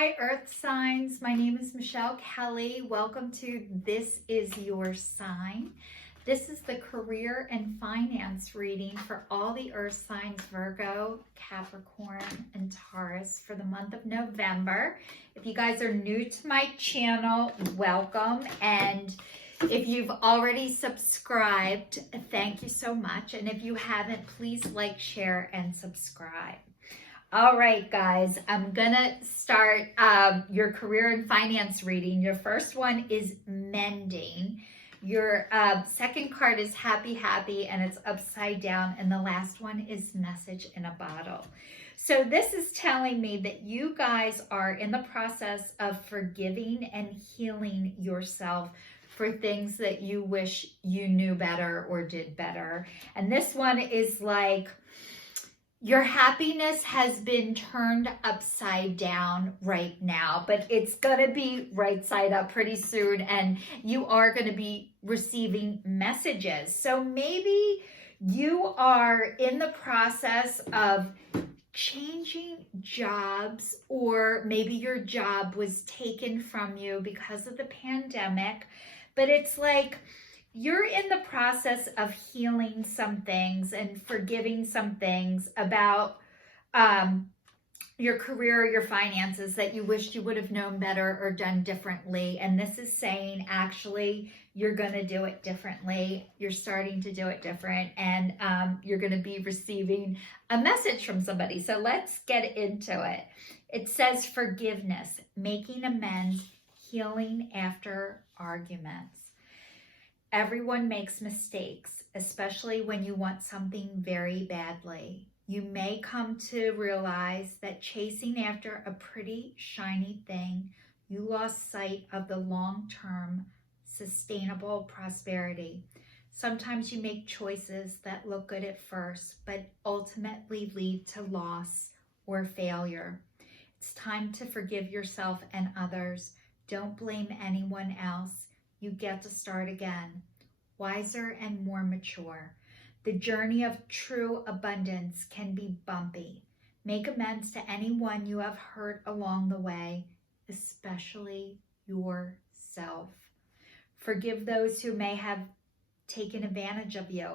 Hi, Earth signs. My name is Michelle Kelly. Welcome to This Is Your Sign. This is the career and finance reading for all the Earth signs, Virgo, Capricorn, and Taurus for the month of November. If you guys are new to my channel, welcome. And if you've already subscribed, thank you so much. And if you haven't, please like, share, and subscribe. All right, guys, I'm gonna start your career and finance reading. Your first one is mending. Your second card is happy, and it's upside down. And the last one is message in a bottle. So this is telling me that you guys are in the process of forgiving and healing yourself for things that you wish you knew better or did better. And this one is like, your happiness has been turned upside down right now, but it's going to be right side up pretty soon, and you are going to be receiving messages. So maybe you are in the process of changing jobs, or maybe your job was taken from you because of the pandemic, but it's like you're in the process of healing some things and forgiving some things about your career or your finances that you wished you would have known better or done differently. And this is saying, actually, you're going to do it differently. You're starting to do it different, and you're going to be receiving a message from somebody. So let's get into it. It says forgiveness, making amends, healing after arguments. Everyone makes mistakes, especially when you want something very badly. You may come to realize that chasing after a pretty shiny thing, you lost sight of the long-term sustainable prosperity. Sometimes you make choices that look good at first, but ultimately lead to loss or failure. It's time to forgive yourself and others. Don't blame anyone else. You get to start again, wiser and more mature. The journey of true abundance can be bumpy. Make amends to anyone you have hurt along the way, especially yourself. Forgive those who may have taken advantage of you.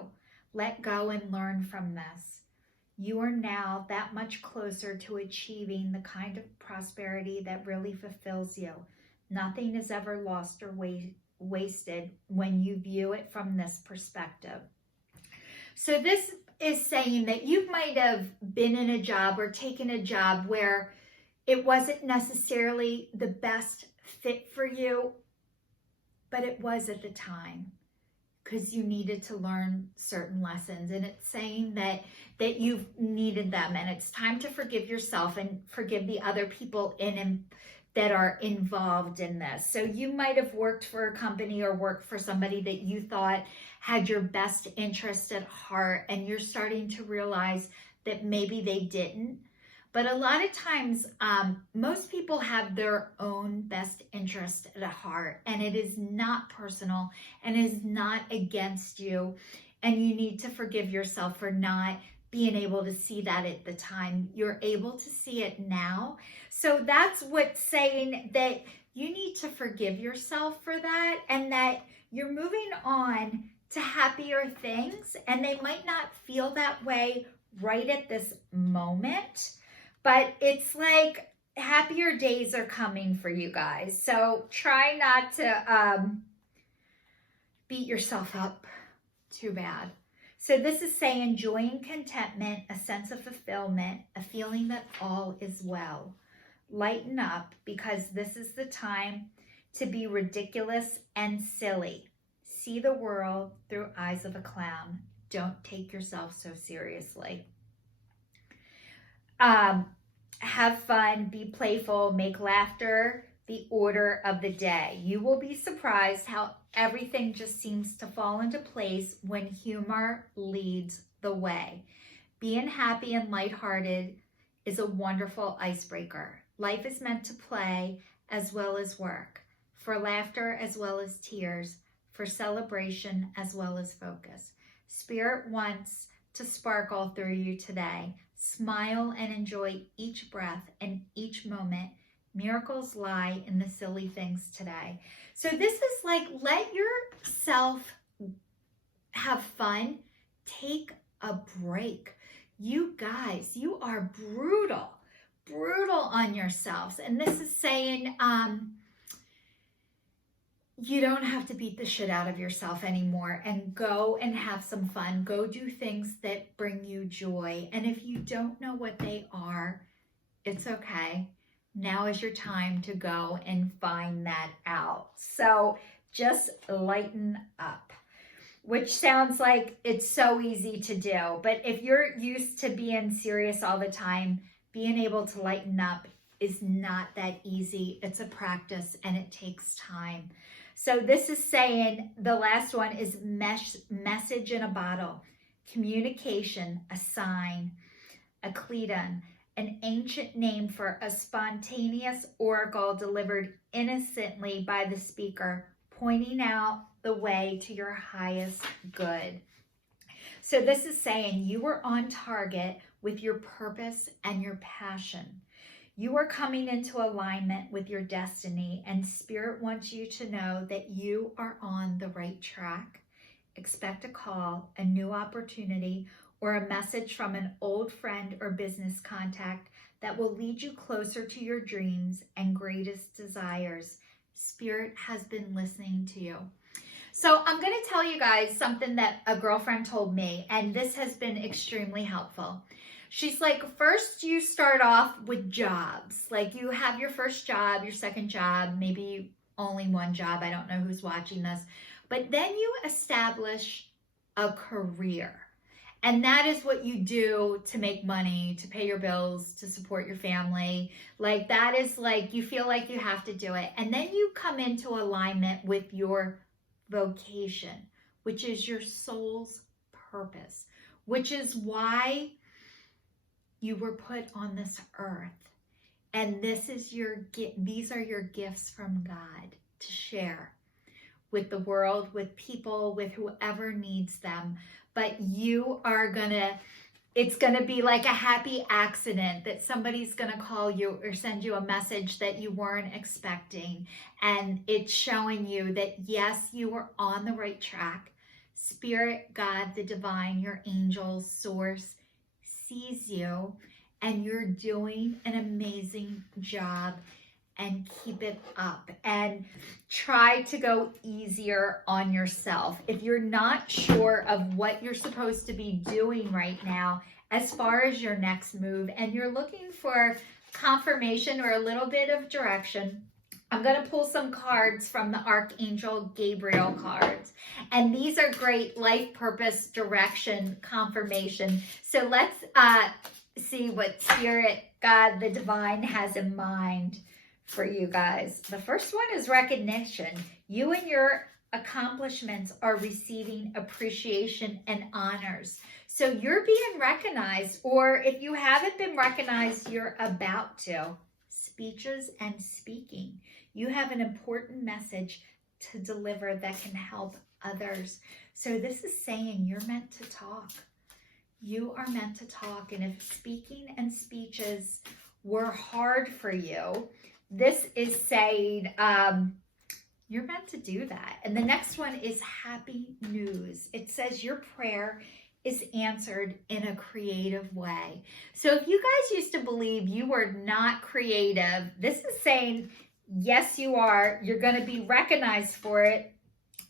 Let go and learn from this. You are now that much closer to achieving the kind of prosperity that really fulfills you. Nothing is ever lost or wasted when you view it from this perspective. So this is saying that you might have been in a job or taken a job where it wasn't necessarily the best fit for you, but it was at the time because you needed to learn certain lessons. And it's saying that you've needed them, and it's time to forgive yourself and forgive the other people that are involved in this. So you might have worked for a company or worked for somebody that you thought had your best interest at heart, and you're starting to realize that maybe they didn't. But a lot of times, most people have their own best interest at heart, and it is not personal and is not against you. And you need to forgive yourself for not being able to see that at the time. You're able to see it now. So that's what's saying, that you need to forgive yourself for that, and that you're moving on to happier things. And they might not feel that way right at this moment, but it's like happier days are coming for you guys. So try not to beat yourself up too bad. So this is saying joy and contentment, a sense of fulfillment, a feeling that all is well. Lighten up, because this is the time to be ridiculous and silly. See the world through eyes of a clown. Don't take yourself so seriously. Have fun, be playful, make laughter the order of the day. You will be surprised how everything just seems to fall into place when humor leads the way. Being happy and lighthearted is a wonderful icebreaker. Life is meant to play as well as work, for laughter as well as tears, for celebration as well as focus. Spirit wants to sparkle through you today. Smile and enjoy each breath and each moment. Miracles lie in the silly things today. So this is like, let yourself have fun. Take a break. You guys, you are brutal on yourselves. And this is saying, you don't have to beat the shit out of yourself anymore, and go and have some fun. Go do things that bring you joy. And if you don't know what they are, it's okay. Now is your time to go and find that out. So just lighten up, which sounds like it's so easy to do. But if you're used to being serious all the time, being able to lighten up is not that easy. It's a practice and it takes time. So this is saying, the last one is message in a bottle, communication, a sign, a cleton, an ancient name for a spontaneous oracle delivered innocently by the speaker, pointing out the way to your highest good. So this is saying you are on target with your purpose and your passion. You are coming into alignment with your destiny, and Spirit wants you to know that you are on the right track. Expect a call, a new opportunity, or a message from an old friend or business contact that will lead you closer to your dreams and greatest desires. Spirit has been listening to you. So I'm going to tell you guys something that a girlfriend told me, and this has been extremely helpful. She's like, first you start off with jobs. Like you have your first job, your second job, maybe only one job. I don't know who's watching this. But then you establish a career. And that is what you do to make money, to pay your bills, to support your family. Like that is like, you feel like you have to do it. And then you come into alignment with your vocation, which is your soul's purpose, which is why you were put on this earth. And this is these are your gifts from God to share with the world, with people, with whoever needs them. But you are it's gonna be like a happy accident that somebody's gonna call you or send you a message that you weren't expecting. And it's showing you that yes, you are on the right track. Spirit, God, the divine, your angels, source, sees you, and you're doing an amazing job, and keep it up and try to go easier on yourself. If you're not sure of what you're supposed to be doing right now as far as your next move, and you're looking for confirmation or a little bit of direction, I'm going to pull some cards from the Archangel Gabriel cards. And these are great life purpose, direction, confirmation. So let's see what Spirit, God, the divine has in mind for you guys. The first one is recognition. You and your accomplishments are receiving appreciation and honors. So you're being recognized, or if you haven't been recognized, you're about to. Speeches and speaking. You have an important message to deliver that can help others. So this is saying you're meant to talk. You are meant to talk. And if speaking and speeches were hard for you, this is saying you're meant to do that. And the next one is happy news. It says your prayer is answered in a creative way. So if you guys used to believe you were not creative, this is saying, yes, you are. You're going to be recognized for it.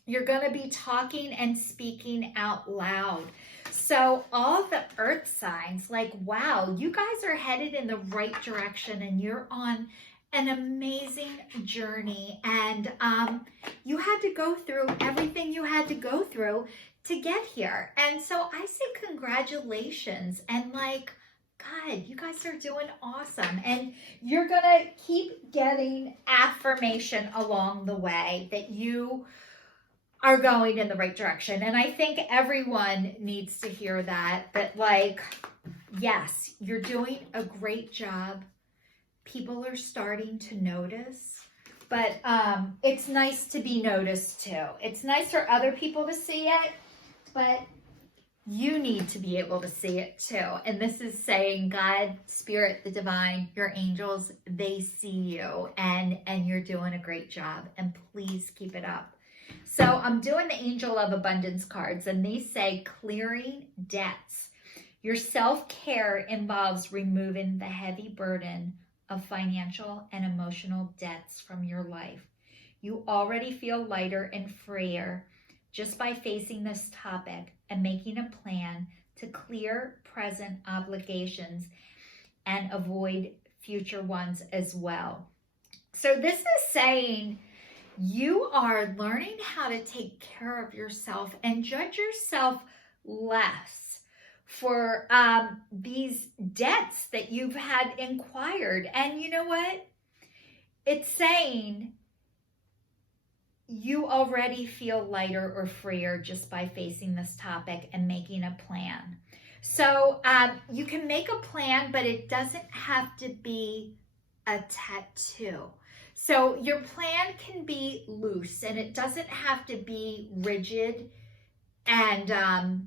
You're going to be talking and speaking out loud. So all the earth signs, like, wow, you guys are headed in the right direction, and you're on an amazing journey. And you had to go through everything you had to go through to get here. And so I say congratulations, and like, God, you guys are doing awesome. And you're going to keep getting affirmation along the way that you are going in the right direction. And I think everyone needs to hear that, like, yes, you're doing a great job. People are starting to notice, but it's nice to be noticed too. It's nice for other people to see it, but you need to be able to see it too. And this is saying God, Spirit, the divine, your angels, they see you and you're doing a great job. And please keep it up. So I'm doing the Angel of Abundance cards, and they say clearing debts. Your self-care involves removing the heavy burden of financial and emotional debts from your life. You already feel lighter and freer just by facing this topic and making a plan to clear present obligations and avoid future ones as well. So this is saying you are learning how to take care of yourself and judge yourself less for these debts that you've had inquired. And you know what? It's saying you already feel lighter or freer just by facing this topic and making a plan. So you can make a plan, but it doesn't have to be a tattoo. So your plan can be loose and it doesn't have to be rigid. And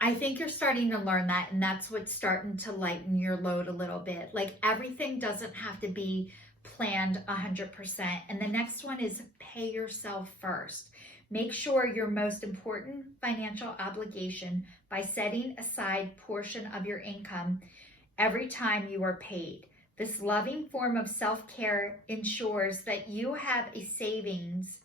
I think you're starting to learn that, and that's what's starting to lighten your load a little bit. Like, everything doesn't have to be planned 100%. And the next one is pay yourself first. Make sure your most important financial obligation by setting aside portion of your income every time you are paid. This loving form of self-care ensures that you have a savings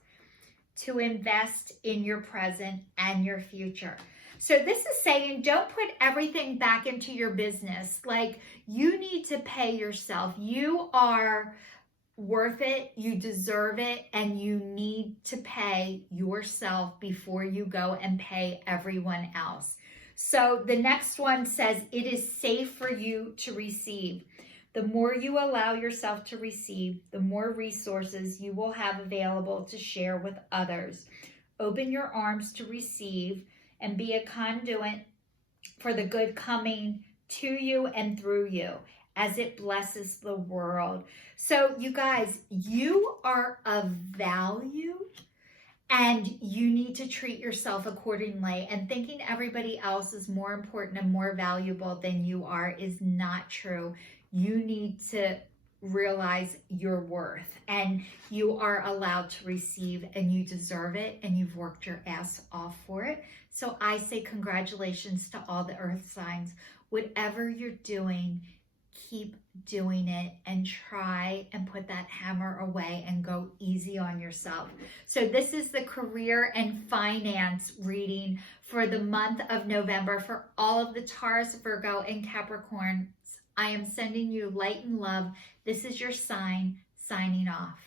to invest in your present and your future. So this is saying don't put everything back into your business. Like, you need to pay yourself. You are worth it, you deserve it, and you need to pay yourself before you go and pay everyone else. So the next one says it is safe for you to receive. The more you allow yourself to receive, the more resources you will have available to share with others. Open your arms to receive and be a conduit for the good coming to you and through you as it blesses the world. So you guys, you are of value and you need to treat yourself accordingly. And thinking everybody else is more important and more valuable than you are is not true. You need to realize your worth, and you are allowed to receive, and you deserve it, and you've worked your ass off for it. So I say congratulations to all the earth signs. Whatever you're doing, keep doing it and try and put that hammer away and go easy on yourself. So this is the career and finance reading for the month of November for all of the Taurus, Virgo, and Capricorn. I am sending you light and love. This is your sign, signing off.